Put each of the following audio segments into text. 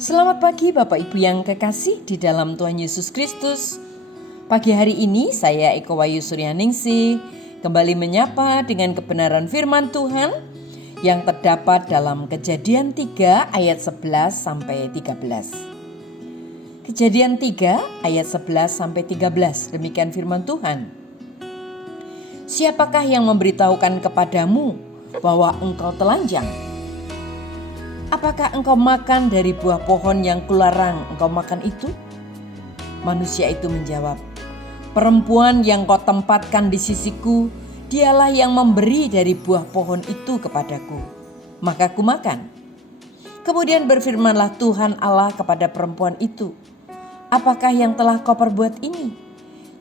Selamat pagi Bapak Ibu yang kekasih di dalam Tuhan Yesus Kristus. Pagi hari ini saya Eko Wahyu Suryaningsih kembali menyapa dengan kebenaran firman Tuhan yang terdapat dalam Kejadian 3 ayat 11 sampai 13. Kejadian 3 ayat 11 sampai 13, demikian firman Tuhan. Siapakah yang memberitahukan kepadamu bahwa engkau telanjang? Apakah engkau makan dari buah pohon yang kularang engkau makan itu? Manusia itu menjawab, perempuan yang kau tempatkan di sisiku, dialah yang memberi dari buah pohon itu kepadaku. Maka ku makan. Kemudian berfirmanlah Tuhan Allah kepada perempuan itu, apakah yang telah kau perbuat ini?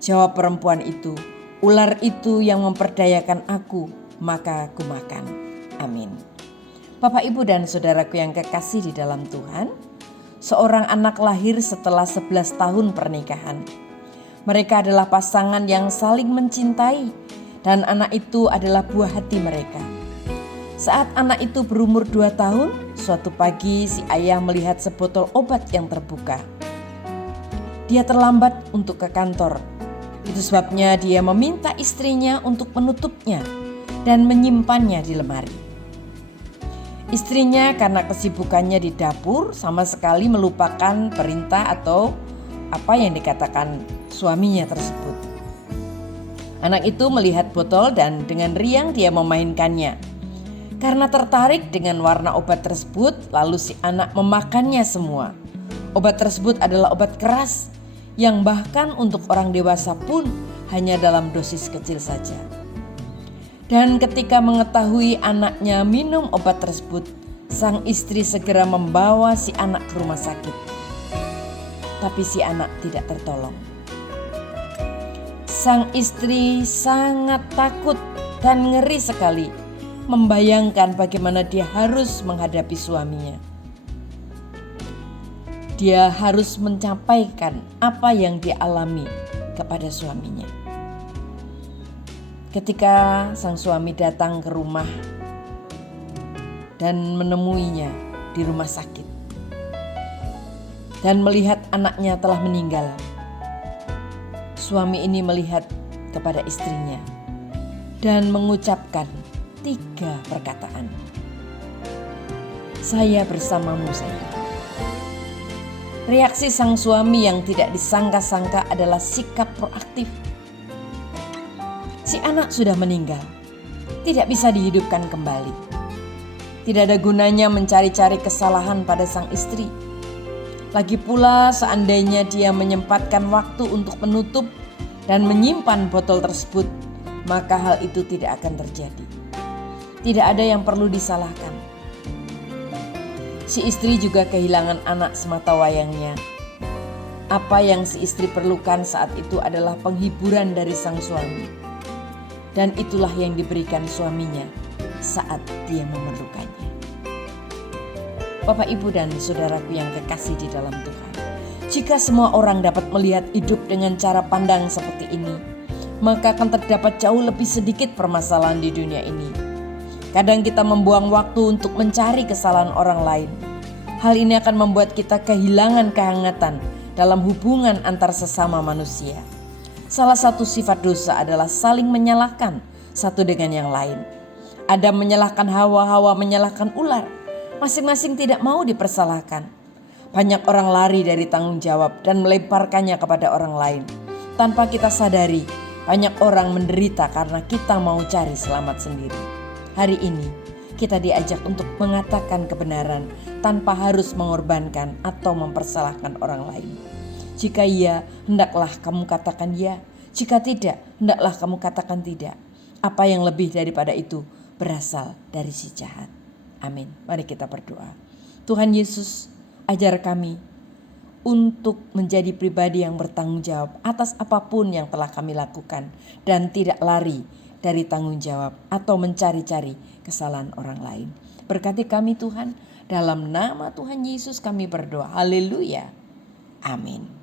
Jawab perempuan itu, ular itu yang memperdayakan aku, maka ku makan. Amin. Bapak, Ibu, dan saudaraku yang kekasih di dalam Tuhan, seorang anak lahir setelah 11 tahun pernikahan. Mereka adalah pasangan yang saling mencintai dan anak itu adalah buah hati mereka. Saat anak itu berumur 2 tahun, suatu pagi si ayah melihat sebotol obat yang terbuka. Dia terlambat untuk ke kantor. Itu sebabnya dia meminta istrinya untuk menutupnya dan menyimpannya di lemari. Istrinya karena kesibukannya di dapur sama sekali melupakan perintah atau apa yang dikatakan suaminya tersebut. Anak itu melihat botol dan dengan riang dia memainkannya. Karena tertarik dengan warna obat tersebut, lalu si anak memakannya semua. Obat tersebut adalah obat keras yang bahkan untuk orang dewasa pun hanya dalam dosis kecil saja. Dan ketika mengetahui anaknya minum obat tersebut, sang istri segera membawa si anak ke rumah sakit. Tapi si anak tidak tertolong. Sang istri sangat takut dan ngeri sekali membayangkan bagaimana dia harus menghadapi suaminya. Dia harus menyampaikan apa yang dia alami kepada suaminya. Ketika sang suami datang ke rumah dan menemuinya di rumah sakit dan melihat anaknya telah meninggal, suami ini melihat kepada istrinya dan mengucapkan 3 perkataan. Saya bersamamu sayang. Reaksi sang suami yang tidak disangka-sangka adalah sikap proaktif. Si anak sudah meninggal, tidak bisa dihidupkan kembali. Tidak ada gunanya mencari-cari kesalahan pada sang istri. Lagi pula seandainya dia menyempatkan waktu untuk menutup dan menyimpan botol tersebut, maka hal itu tidak akan terjadi. Tidak ada yang perlu disalahkan. Si istri juga kehilangan anak semata wayangnya. Apa yang si istri perlukan saat itu adalah penghiburan dari sang suami. Dan itulah yang diberikan suaminya saat dia memerlukannya. Bapak, Ibu, dan saudaraku yang kekasih di dalam Tuhan, jika semua orang dapat melihat hidup dengan cara pandang seperti ini, maka akan terdapat jauh lebih sedikit permasalahan di dunia ini. Kadang kita membuang waktu untuk mencari kesalahan orang lain. Hal ini akan membuat kita kehilangan kehangatan dalam hubungan antar sesama manusia. Salah satu sifat dosa adalah saling menyalahkan satu dengan yang lain. Adam menyalahkan Hawa, Hawa menyalahkan ular. Masing-masing tidak mau dipersalahkan. Banyak orang lari dari tanggung jawab dan melemparkannya kepada orang lain. Tanpa kita sadari, banyak orang menderita karena kita mau cari selamat sendiri. Hari ini, kita diajak untuk mengatakan kebenaran tanpa harus mengorbankan atau mempersalahkan orang lain. Jika iya, hendaklah kamu katakan ya. Jika tidak, hendaklah kamu katakan tidak. Apa yang lebih daripada itu berasal dari si jahat. Amin. Mari kita berdoa. Tuhan Yesus, ajar kami untuk menjadi pribadi yang bertanggung jawab atas apapun yang telah kami lakukan dan tidak lari dari tanggung jawab atau mencari-cari kesalahan orang lain. Berkati kami Tuhan, dalam nama Tuhan Yesus kami berdoa. Haleluya. Amin.